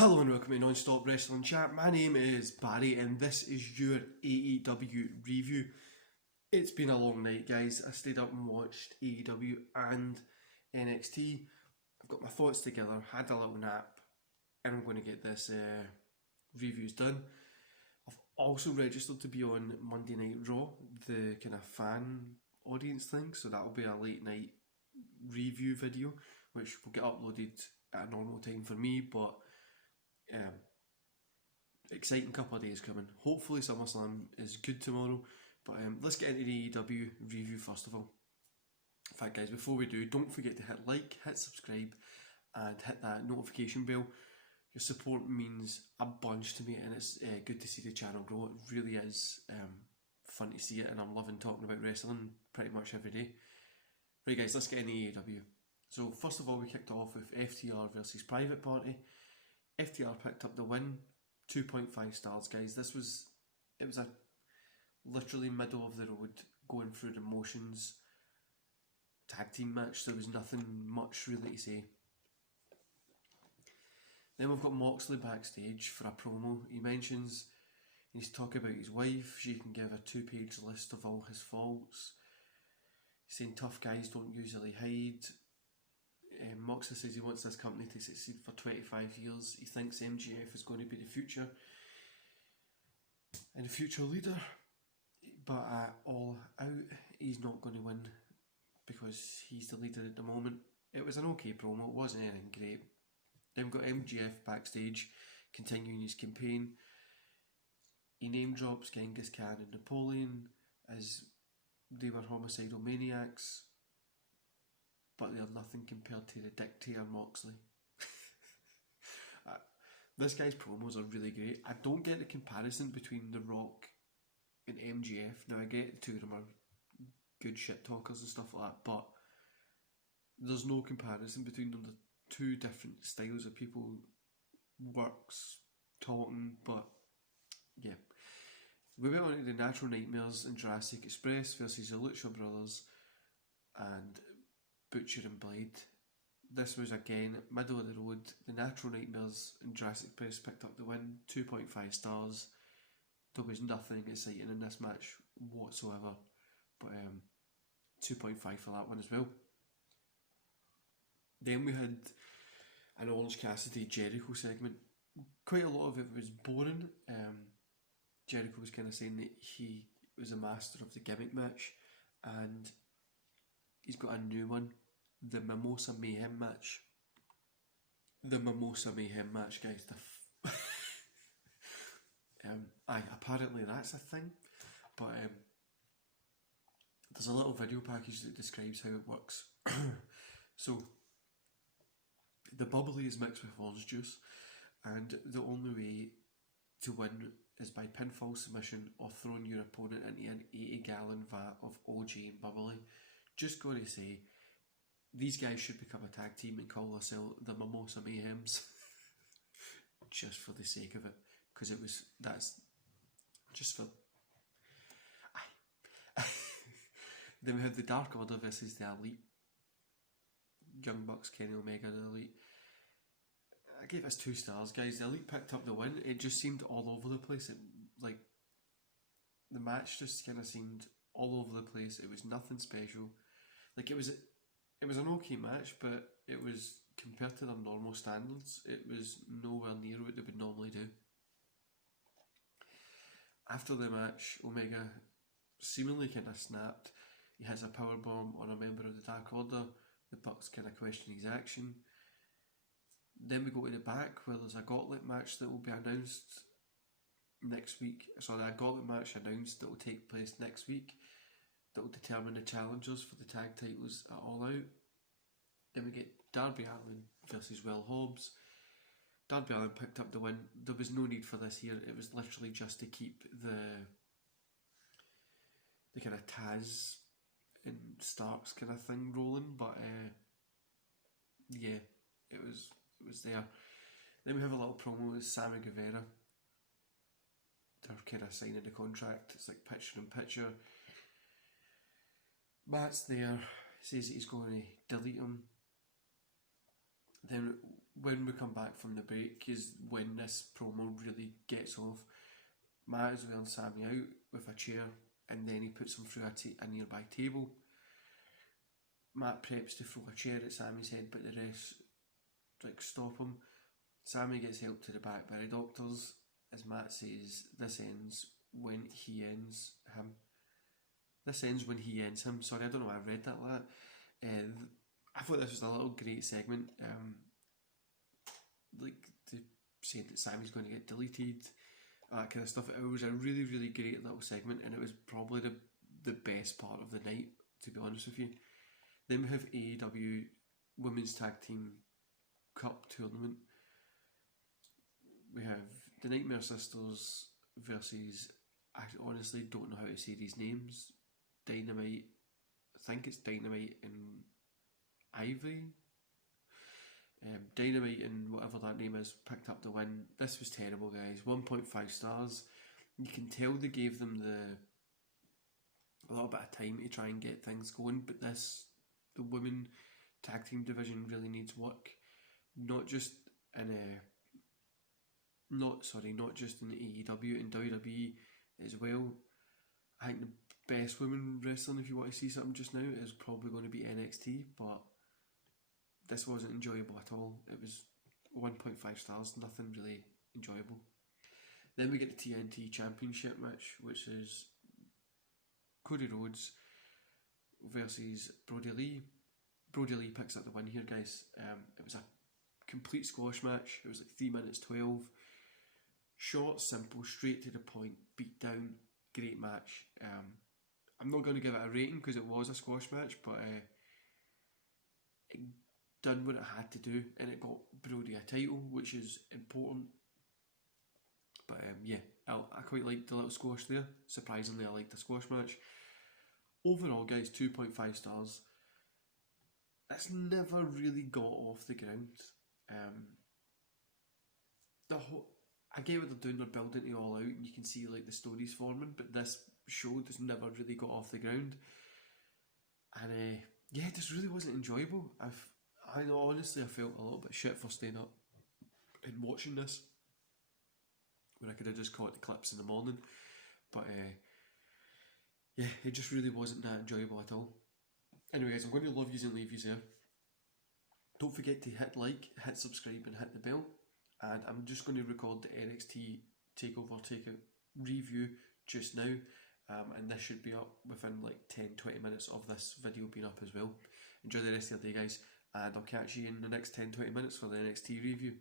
Hello and welcome to Non-Stop Wrestling Chat. My name is Barry and this is your AEW review. It's been a long night, guys. I stayed up and watched AEW and NXT. I've got my thoughts together, had a little nap, and I'm going to get this reviews done. I've also registered to be on Monday Night Raw, the kind of fan audience thing, so that'll be a late night review video, which will get uploaded at a normal time for me, but exciting couple of days coming. Hopefully SummerSlam is good tomorrow, but let's get into the AEW review first of all. In fact, guys, before we do, don't forget to hit like, hit subscribe, and hit that notification bell. Your support means a bunch to me, and it's good to see the channel grow. It really is fun to see it, and I'm loving talking about wrestling pretty much every day. Right, guys, let's get into AEW. So first of all, we kicked off with FTR versus Private Party. FTR picked up the win, 2.5 stars, guys. It was a literally middle of the road, going through the motions tag team match. There was nothing much really to say. Then we've got Moxley backstage for a promo. He mentions he's talking about his wife. She can give a 2-page list of all his faults. He's saying tough guys don't usually hide. Moxley says he wants this company to succeed for 25 years. He thinks MJF is going to be the future and the future leader, but all out, he's not going to win because he's the leader at the moment. It was an okay promo, it wasn't anything great. Then we've got MJF backstage continuing his campaign. He name drops Genghis Khan and Napoleon as they were homicidal maniacs, but they're nothing compared to the dictator Moxley. This guy's promos are really great. I don't get the comparison between The Rock and MJF. Now, I get the two of them are good shit talkers and stuff like that, but there's no comparison between them. They're two different styles of people, works, talking, but yeah. We went on to the Natural Nightmares and Jurassic Express versus the Lucha Brothers and Butcher and Blade. This was again middle of the road. The Natural Nightmares and Jurassic Express picked up the win, 2.5 stars. There was nothing exciting in this match whatsoever, but 2.5 for that one as well. Then we had an Orange Cassidy Jericho segment. Quite a lot of it was boring. Jericho was kind of saying that he was a master of the gimmick match, and he's got a new one, the Mimosa Mayhem match. The Mimosa Mayhem match, guys. Apparently that's a thing, but there's a little video package that describes how it works. So, the bubbly is mixed with orange juice, and the only way to win is by pinfall submission or throwing your opponent into an 80-gallon vat of OG and bubbly. Just got to say, these guys should become a tag team and call themselves the Mimosa Mayhems. Just for the sake of it, because that's just for. Then we have the Dark Order versus the Elite. Young Bucks, Kenny Omega, the Elite. I gave this 2 stars, guys. The Elite picked up the win. It just seemed all over the place. The match just kind of seemed all over the place. It was nothing special. It was an okay match, but it was, compared to their normal standards, it was nowhere near what they would normally do. After the match, Omega seemingly kind of snapped. He hits a powerbomb on a member of the Dark Order. The Bucks kind of question his action. Then we go to the back where there's a gauntlet match that will be announced next week. Sorry, a gauntlet match announced that will take place next week that will determine the challengers for the tag titles at All Out. Then we get Darby Allin versus Will Hobbs. Darby Allin picked up the win. There was no need for this here. It was literally just to keep the kind of Taz and Starks kind of thing rolling, but yeah, it was there. Then we have a little promo with Sammy Guevara. They're kind of signing the contract. It's like picture in picture. Matt's there, says that he's going to delete him. Then when we come back from the break is when this promo really gets off. Matt is wheeling Sammy out with a chair, and then he puts him through a nearby table. Matt preps to throw a chair at Sammy's head, but the rest stop him. Sammy gets helped to the back by the doctors. As Matt says, this ends when he ends him. This ends when he ends him. Sorry, I don't know why I read that like that. I thought this was a little great segment. To say that Sammy's going to get deleted, that kind of stuff. It was a really, really great little segment, and it was probably the best part of the night, to be honest with you. Then we have AEW Women's Tag Team Cup Tournament. We have the Nightmare Sisters versus, I honestly don't know how to say these names. Dynamite, I think it's Dynamite and Ivory. Dynamite and whatever that name is picked up the win. This was terrible, guys. 1.5 stars. You can tell they gave them a little bit of time to try and get things going, but the women tag team division really needs work. Not just in AEW and WWE as well. I think the best women wrestling, if you want to see something just now, is probably going to be NXT, but this wasn't enjoyable at all. It was 1.5 stars, nothing really enjoyable. Then we get the TNT Championship match, which is Cody Rhodes versus Brody Lee. Brody Lee picks up the win here, guys. It was a complete squash match. It was 3 minutes 12. Short, simple, straight to the point, beat down, great match. I'm not going to give it a rating because it was a squash match, but it done what it had to do, and it got Brody a title, which is important. But I quite liked the little squash there. Surprisingly, I liked the squash match. Overall, guys, 2.5 stars. It's never really got off the ground. I get what they're doing, they're building it all out, and you can see the stories forming, but this show just never really got off the ground. And it just really wasn't enjoyable. I know, honestly, I felt a little bit shit for staying up and watching this when I could have just caught the clips in the morning. But it just really wasn't that enjoyable at all. Anyway, guys, I'm going to love yous and leave yous there. Don't forget to hit like, hit subscribe, and hit the bell. And I'm just going to record the NXT Takeover Takeout review just now. And this should be up within 10-20 minutes of this video being up as well. Enjoy the rest of your day, guys, and I'll catch you in the next 10-20 minutes for the NXT review.